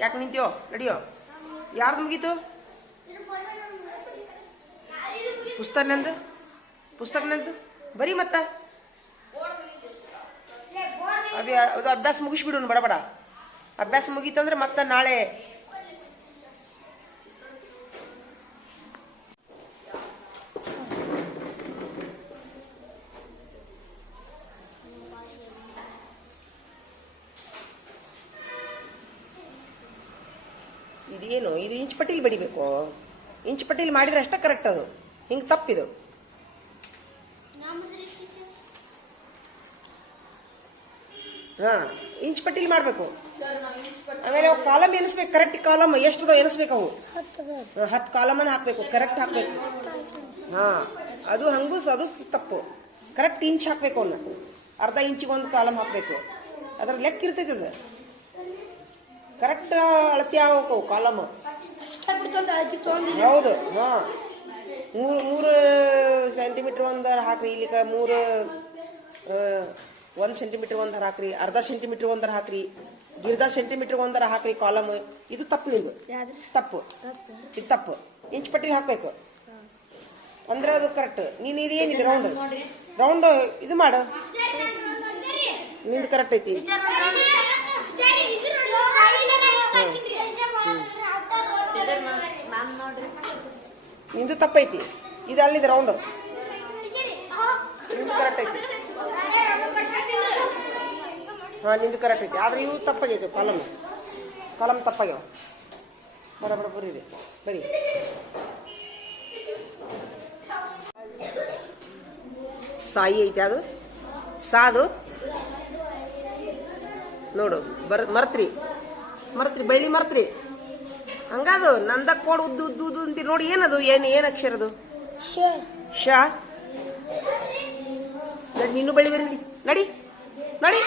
ಯಾಕೆ ನಿಂತ್ಯೋ ನಡಿಯೋ ಯಾರ್ದು ಮುಗೀತು ಪುಸ್ತಕನಂದು ಬರೀ ಮತ್ತ ಅದು ಅಭ್ಯಾಸ ಮುಗಿಸ್ಬಿಡು ಬಡ ಬಡ ಅಭ್ಯಾಸ ಮುಗೀತಂದ್ರೆ ಮತ್ತೆ ನಾಳೆ ಇದೇನು ಇದು ಇಂಚ್ ಪಟ್ಟಿಲಿ ಬಡಿಬೇಕು ಇಂಚ್ ಪಟ್ಟಿಲಿ ಮಾಡಿದ್ರೆ ಅಷ್ಟೇ ಕರೆಕ್ಟ್ ಅದು ಹಿಂಗೆ ತಪ್ಪಿದು ಹಾಂ ಇಂಚ್ ಪಟ್ಟಿಲಿ ಮಾಡಬೇಕು ಆಮೇಲೆ ಅವು ಕಾಲಮ್ ಎನಿಸ್ಬೇಕು ಕರೆಕ್ಟ್ ಕಾಲಮ್ ಎಷ್ಟದ ಎನಿಸ್ಬೇಕು ಅವು 10 ಕಾಲಮನ್ನು ಹಾಕಬೇಕು ಕರೆಕ್ಟ್ ಹಾಕಬೇಕು ಹಾಂ ಅದು ಹಂಗೂ ಅದು ತಪ್ಪು ಕರೆಕ್ಟ್ ಇಂಚ್ ಹಾಕಬೇಕು ಅವನ್ನ ಅರ್ಧ ಇಂಚಿಗೆ ಒಂದು ಕಾಲಮ್ ಹಾಕಬೇಕು ಅದ್ರ ಲೆಕ್ಕ ಇರ್ತೈತೆ ಅದು ಕರೆಕ್ಟ್ ಅಳತೆ ಆಗಬೇಕು ಕಾಲಮ್ ಹೌದು ಹಾಂ 3 ಸೆಂಟಿಮೀಟ್ರ್ ಒಂದು ಹಾಕ್ರಿ ಇಲ್ಲಿಕ 1 ಸೆಂಟಿಮೀಟ್ರ್ ಒಂದರ ಹಾಕ್ರಿ ಅರ್ಧ ಸೆಂಟಿಮೀಟ್ರ್ ಒಂದರ ಹಾಕ್ರಿ ಗಿರ್ಧ ಸೆಂಟಿಮೀಟ್ರ್ ಒಂದರ ಹಾಕ್ರಿ ಕಾಲಮ್ ಇದು ತಪ್ಪು ನಿಂದು ತಪ್ಪು ಇದು ತಪ್ಪು ಇಂಚ್ ಪಟ್ಟಿಗೆ ಹಾಕಬೇಕು ಅಂದ್ರೆ ಅದು ಕರೆಕ್ಟ್ ನೀನು ಇದು ಏನಿದೆ ರೌಂಡ್ ಇದು ಮಾಡು ನಿಂದು ಕರೆಕ್ಟ್ ಐತಿ ನಿಂದು ತಪ್ಪೈತಿ ಇದು ಅಲ್ಲಿದೆ ರೌಂಡ್ ನಿಂದು ಕರೆಕ್ಟ್ ಐತಿ ಹಾಂ ನಿಂದು ಕರೆಕ್ಟ್ ಐತಿ ಆದ್ರೆ ಇವು ತಪ್ಪಾಗೈತೆ ಕಾಲಮ್ ತಪ್ಪಾಗ್ಯಾವ ಬಡ ಬಡ ಬರೀರಿ ಬರೀ ಸಾಯಿ ಐತೆ ಅದು ಸಾದು ನೋಡು ಮರ್ತ್ರಿ ಬೆಳ್ಳಿ ಮರ್ತ್ರಿ ಹಂಗದು ನಂದ ಕೋಡ್ ಉದ್ದು ಉದ್ದು ಉದ್ದು ಅಂತ ನೋಡಿ ಏನದು ಏನು ಅಕ್ಷರದು ಶ ನೀನು ಬೆಳಿ ಬರೀ ನಡಿ ನಡಿ